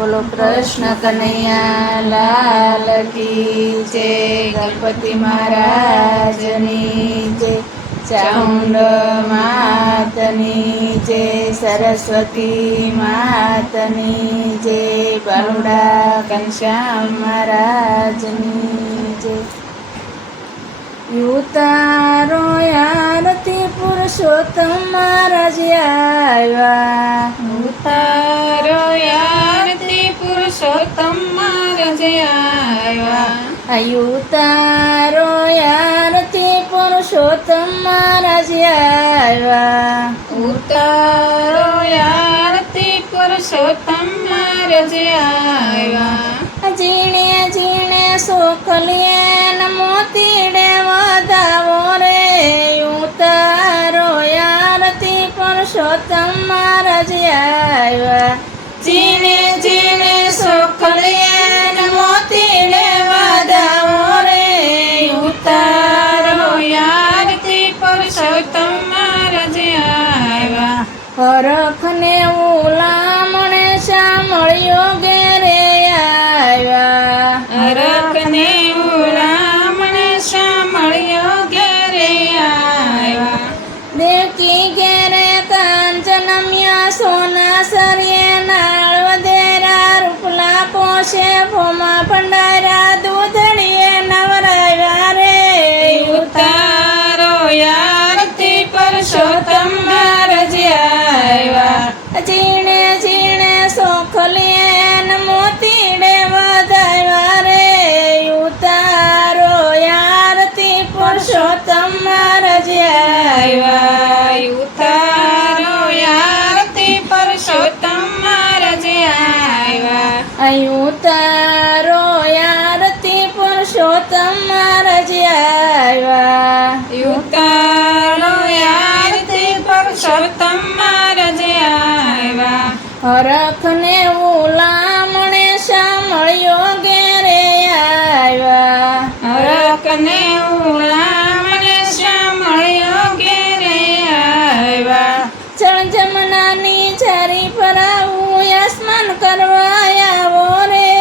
બોલો કૃષ્ણ કનૈયા લાલ કી જય, ગણપતિ મહારાજની જય, ચામુંડ માતની જય, સરસ્વતી માતની જય, બાલુડા ઘનશ્યામ મહારાજની જય. યુતારો આરતી પુરુષોત્તમ મહારાજ આવ્યા, ઉતારો આરતી પુરુષોત્તમ મહારાજ આવ્યા. યુતારો આરતી પુરુષોત્તમ મહારાજ આવ્યા, ઉતારો આરતી પુરુષોત્તમ મહારાજ આવ્યા. ઝીણે ઝીણે સોખલીએ મોતીડે વધાવો રે, ઉતારો આરતી પુરુષોત્તમ મહારાજ આવ્યા. જીણે જીણે સોખલીએ મોતીડે વધાવો રે, ઉતારો આરતી પુરુષોત્તમ મહારાજ આવ્યા. હરખને ઉલામણે સાંભળ્યો ઘેરે આવ્યા, હરખને ઉલામણે સાંભળ્યો ઘેરે આવ્યા. દેવકી ઘેરે કાંચનમ્યા સોના સરિયે નાળ વધેરા, રૂપલા પોષે ભોમા ભંડારા, દૂધડીએ નવરાવ્યા રે, ઉતારો આરતી પુરુષોત્તમ મહારાજ આવ્યા. ઝીણે ઝીણે સોખલીએ મોતીડે વધાવ્યા રે, ઉતારો આરતી પુરુષોત્તમ મહારાજ આવ્યા. ઉતારો આરતી પુરુષોત્તમ મહારાજ આવ્યા. ઉતારો આરતી પુરુષોત્તમ મહારાજ આવ્યા. ઉતારો આરતી પુરુષોત્તમ મહારાજ આવ્યા. હરખને ઉલામણે સાંભળ્યો ઘેરે આવ્યા, હરખને ઉલામણે સાંભળ્યો ઘેરે આવ્યા. ચણ જમનાની ઝારી ભરાવું આસમાન કરવા આવો રે,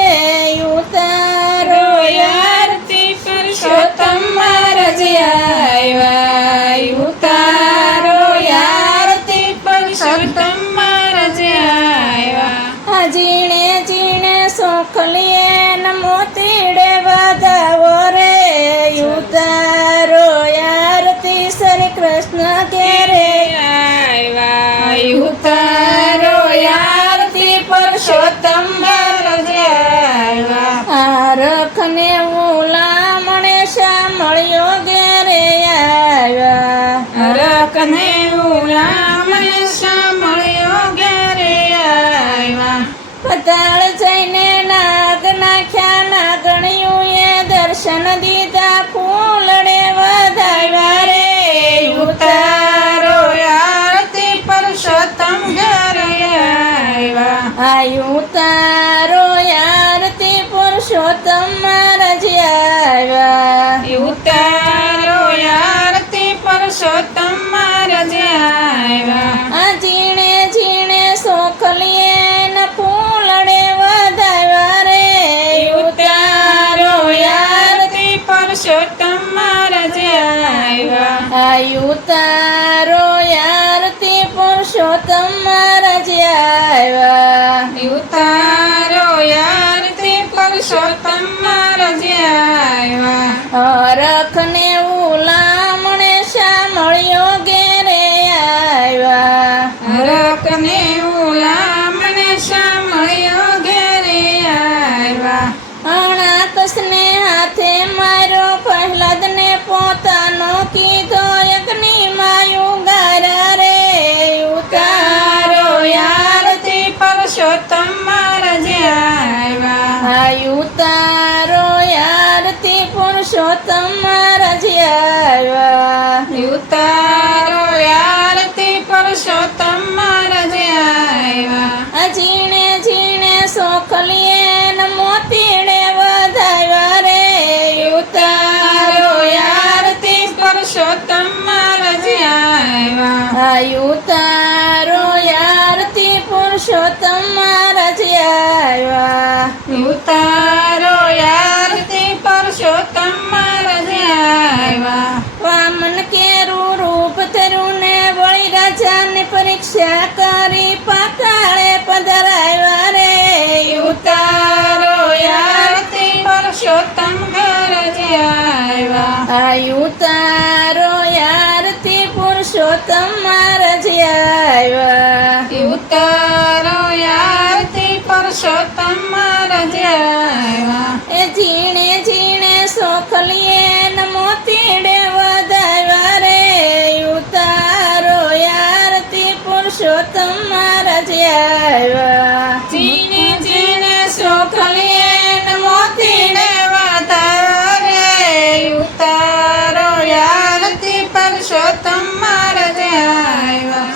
ઉતારો આરતી પુરુષોત્તમ મહારાજ આવ્યા. ઉતારો આરતી પુરુષોત્તમ મહારાજ આવ્યા. ઝીણે ઝીણે સોખલીએ મોતીડે વધાવો રે, ઉતારો આરતી શ્રી કૃષ્ણ ઘેરે આવ્યા. ઉતારો આરતી પુરુષોત્તમ મહારાજ આવ્યા. હરખને ઉલામણે સાંભળ્યો ઘેરે આવ્યા, હરખને ઉલામણે સાંભળ્યો ઘેરે આવ્યા. પતાળ જઈને નાગ નાખ્યા, નાગણીઓએ દર્શન દીધા, ફૂલડે વધાવ્યા રે, ઉતારો આરતી પુરુષોત્તમ ઘેરે આવ્યા. ઉતારો આરતી પુરુષોત્તમ મહારાજ આવ્યા. ઉતારો આરતી પુરુષોત્તમ મહારાજ આવ્યા. ઝીણે ઝીણે સોખલીએ ફૂલડે વધાવ્યા રે, ઉતારો આરતી પુરુષોત્તમ મહારાજ આવ્યા. ઉતારો આરતી પુરુષોત્તમ મહારાજ આવ્યા. ઉતારો આરતી પુરુષોત્તમ મહારાજ આવ્યા. હરખને ઉલામણે સાંભળ્યો ઘેરે આવ્યા, હરખને ઉલામણે સાંભળ્યો ઘેરે આવ્યા. અણાકસને હાથે માર્યો, પ્રહલાદને પોતાનો કીધો, યજ્ઞની માયું ગારા રે, ઉતારો આરતી પુરુષોત્તમ મહારાજ આવ્યા. ઉતારો આરતી પુરુષોત્તમ મહારાજ આવ્યા. ઉતારો આરતી પુરુષોત્તમ મહારાજ આવ્યા. ઝીણે ઝીણે સોખલીએ મોતીડે વધાવ્યા રે, ઉતારો આરતી પુરુષોત્તમ મહારાજ આવ્યા. ઉતારો આરતી પુરુષોત્તમ મહારાજ આવ્યા. ઉતારો આરતી પુરુષોત્તમ મહારાજ આવ્યા ઉતારો આરતી પુરુષોત્તમ મહારાજ આવ્યા એ ઝીણે ઝીણે સોખલીએ ન મોતીડે વધાવ્યા રે ઉતારો આરતી પુરુષોત્તમ મહારાજ આવ્યા જીને જીને સોખલીએ ને મોતીને વધાવ્યા રે ઉતારો આરતી પુરુષોત્તમ મહારાજ આવ્યા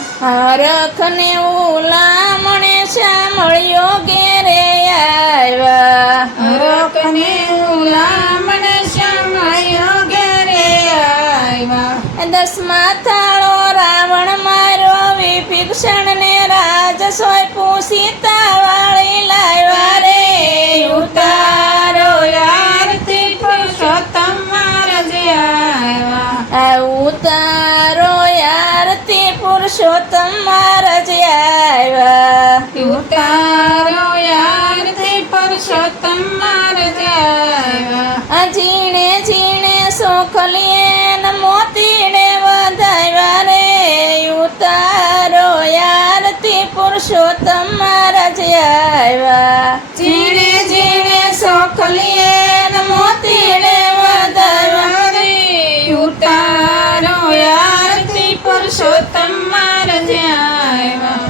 હરખને ઉલામણે સાંભળ્યો ઘેરે આવ્યા રકને ઉલામણે સાંભળ્યો ઘેરે આવ્યા દસમા થાળો રાવણ માર્યો વિભીષણ ને રાજ સોંપ્યું સીતા વાળી લાવ્યા રે ઉતારો આરતી પુરુષોત્તમ મહારાજ આવ્યા આ ઉતારો આરતી પુરુષોત્તમ મહારાજ આવ્યા ઉતારો આરતી પુરુષોત્તમ મહારાજ આવ્યા આ ઝીણે ઝીણે સોખલીએ ન મોતીડે વધાવ્યા રે ઉતારો આરતી પુરુષોત્તમ મહારાજ આવ્યા જીણે જીણે સોખલીએ ને મોતીને વધાવ્યા રે ઉતારો આરતી પુરુષોત્તમ મહારાજ આવ્યા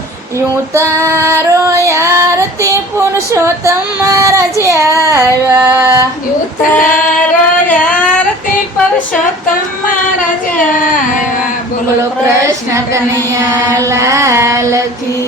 ઉતારો આરતી પુરુષોત્તમ મહારાજ આવ્યા ઉતારો આરતી પુરુષોત્તમ મહારાજ આવ્યા બોલો કૃષ્ણ કનૈયા લાલ કી